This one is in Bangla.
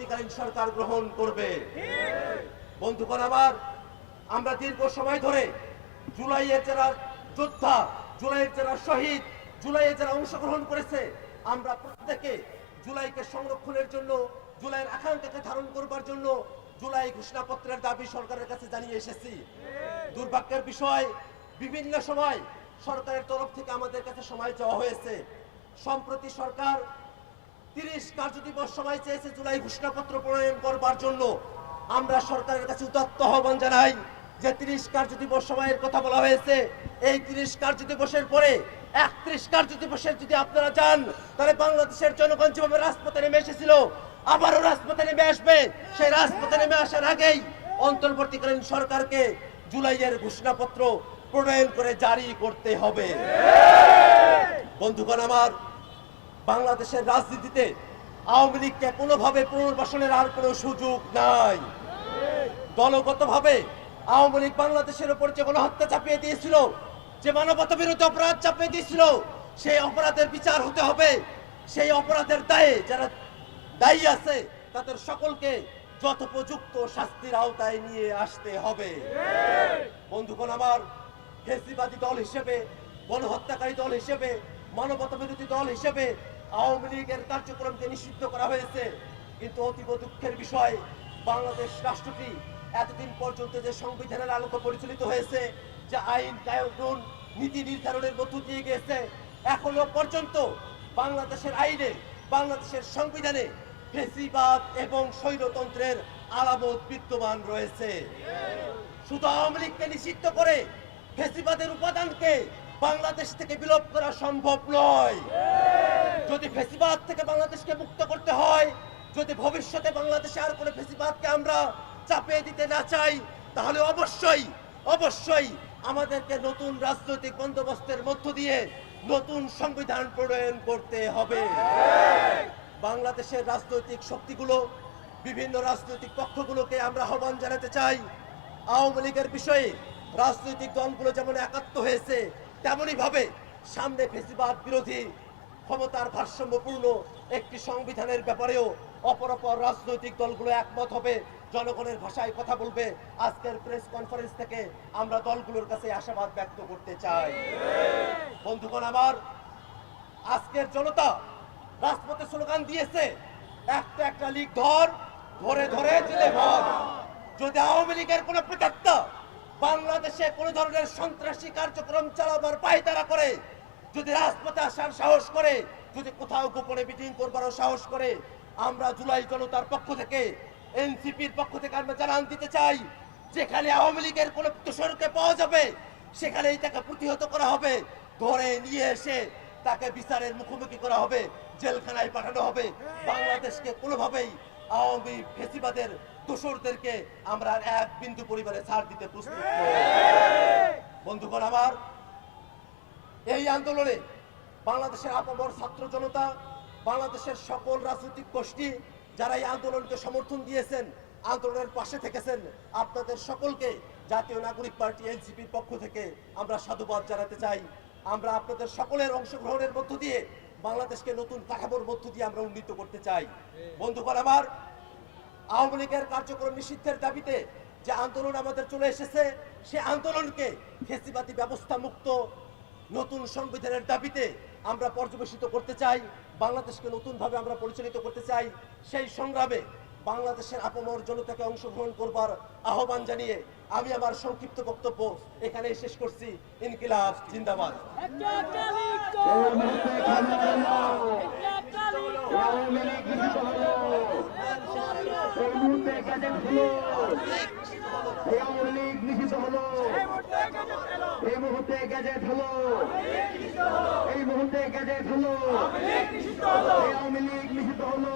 অন্তর্বর্তীকালীন সরকার গ্রহণ করবে। বন্ধুগণ আমার, আমরা দীর্ঘ সময় ধরে জুলাইয়ের যারা যোদ্ধা, জুলাইয়ের যারা শহীদ, জুলাইয়ে যারা অংশগ্রহণ করেছে, আমরা প্রত্যেকে জুলাইকে সংরক্ষণের জন্য, জুলাইয়ের আকাঙ্ক্ষাকে ধারণ করবার জন্য জুলাই ঘোষণাপত্রের দাবি সরকারের কাছে জানিয়ে এসেছি। দুর্ভাগ্যের বিষয়, বিভিন্ন সময় সরকারের তরফ থেকে আমাদের কাছে সময় চাওয়া হয়েছে। সম্প্রতি সরকার 30 কার্যদিবস সময় চেয়েছে জুলাই ঘোষণাপত্র প্রণয়ন করবার জন্য। আমরা সরকারের কাছে উদাত্ত আহ্বান জানাই যে 30 কার্যদিবস সময়ের কথা বলা হয়েছে, এই 30 কার্যদিবসের পরে 31 কার্যদিবসের যদি আপনারা যান, তাহলে বাংলাদেশের জনগণ যেভাবে রাজপথে নেমে এসেছিল আবারও রাজপথে নেমে আসবে। সেই রাজপথে নেমে আসার আগেই অন্তর্বর্তীকালীন সরকারকে জুলাইয়ের ঘোষণাপত্র প্রণয়ন করে জারি করতে হবে। বন্ধুগণ আমার, বাংলাদেশের রাজনীতিতে আওয়ামী লীগকে কোনোভাবে পুনর্বাসনের আর কোনো সুযোগ নাই। দলগতভাবে আওয়ামী লীগ বাংলাদেশের উপর যে গণহত্যা চাপিয়ে দিয়েছিল, যে মানবতা বিরোধী অপরাধ চাপিয়ে দিয়েছিল, সেই অপরাধের বিচার হতে হবে। সেই অপরাধের দায়ে যারা দায়ী আছে তাদের সকলকে যথোপযুক্ত শাস্তির আওতায় নিয়ে আসতে হবে। বন্ধুগণ আমার, ফ্যাসিবাদী দল হিসেবে, গণহত্যাকারী দল হিসেবে, মানবতা বিরোধী দল হিসেবে আওয়ামী লীগের কার্যক্রমকে নিষিদ্ধ করা হয়েছে। কিন্তু অতীব দুঃখের বিষয়, বাংলাদেশ রাষ্ট্রটি এতদিন পর্যন্ত যে সংবিধানের আলোকে পরিচালিত হয়েছে, যে আইন কানুন নীতি নির্ধারণের মধ্য দিয়ে গিয়েছে, এখনো পর্যন্ত বাংলাদেশের আইনে, বাংলাদেশের সংবিধানে ফ্যাসিবাদ এবং স্বৈরতন্ত্রের আলামত বিদ্যমান রয়েছে। শুধু আওয়ামী লীগকে নিষিদ্ধ করে ফ্যাসিবাদের উপাদানকে বাংলাদেশ থেকে বিলোপ করা সম্ভব নয়। যদি ফ্যাসিবাদ থেকে বাংলাদেশকে মুক্ত করতে হয়, যদি ভবিষ্যতে বাংলাদেশে আর কোনো ফ্যাসিবাদকে আমরা চাপিয়ে দিতে না চাই, তাহলে অবশ্যই অবশ্যই আমাদেরকে নতুন রাজনৈতিক বন্দোবস্তের মধ্য দিয়ে নতুন সংবিধান প্রণয়ন করতে হবে। বাংলাদেশের রাজনৈতিক শক্তিগুলো, বিভিন্ন রাজনৈতিক পক্ষগুলোকে আমরা আহ্বান জানাতে চাই, আওয়ামী লীগের বিষয়ে রাজনৈতিক দলগুলো যেমন একাত্ম হয়েছে, তেমনি ভাবে সামনে ফ্যাসিবাদ বিরোধী ক্ষমতার ভারসাম্যপূর্ণ একটি সংবিধানের ব্যাপারেও অপর রাজনৈতিক দলগুলো একমত হবে, জনগণের ভাষায় কথা বলবে। আজকের প্রেস কনফারেন্স থেকে আমরা দলগুলোর কাছে আশাবাদ ব্যক্ত করতে চাই। বন্ধুগণ আমার, আজকের জনতা রাজপথে স্লোগান দিয়েছে, একটা একটা লীগ ধর, ধরে ধরে জেলে ভর। যদি আওয়ামী লীগের কোনো প্রেতাত্মা বাংলাদেশে কোন ধরনের সন্ত্রাসী কার্যক্রম চালাবার পায়তারা করে, যদি রাজপথে আসার সাহস করে, যদি কোথাও গোপনে মিটিং করবারও সাহস করে, আমরা জুলাই জনতার পক্ষ থেকে, এনসিপির পক্ষ থেকে আমরা জানান দিতে চাই, যেখানে আওয়ামী লীগের কোন দোষরকে পাওয়া যাবে সেখানেই তাকে প্রতিহত করা হবে, ধরে নিয়ে এসে তাকে বিচারের মুখোমুখি করা হবে, জেলখানায় পাঠানো হবে। বাংলাদেশকে কোনোভাবেই আওয়ামী ফ্যাসিবাদের দোষরদেরকে আমরা এক বিন্দু পরিবারে ছাড় দিতে প্রস্তুত নই। বন্ধুগণ আমার, এই আন্দোলনে বাংলাদেশের আপামর ছাত্র জনতা, বাংলাদেশের সকল রাজনৈতিক গোষ্ঠী যারা এই আন্দোলনকে সমর্থন দিয়েছেন, আন্দোলনের পাশে থেকেছেন, আপনাদের সকলকে জাতীয় নাগরিক পার্টি এনসিপির পক্ষ থেকে আমরা সাধুবাদ জানাতে চাই। আমরা আপনাদের সকলের অংশগ্রহণের মধ্য দিয়ে বাংলাদেশকে নতুন কাঠামোর মধ্য দিয়ে আমরা উন্নীত করতে চাই। বন্ধুগণ আমার, আওয়ামী লীগের কার্যক্রম নিষিদ্ধের দাবিতে যে আন্দোলন আমাদের চলে এসেছে, সে আন্দোলনকে ফ্যাসিবাদী ব্যবস্থা মুক্ত নতুন সংবিধানের দাবিতে আমরা পর্যবেসিত করতে চাই, বাংলাদেশকে নতুনভাবে আমরা পরিচালিত করতে চাই। সেই সংগ্রামে বাংলাদেশের আপামর জনতাকে অংশগ্রহণ করবার আহ্বান জানিয়ে আমি আমার সংক্ষিপ্ত বক্তব্য এখানে শেষ করছি। ইনকিলাব জিন্দাবাদ। এই মুহূর্তে গ্যাজেট হলো, এই মুহূর্তে গ্যাজেট হলো, আওয়ামী লীগ নিষিদ্ধ হলো।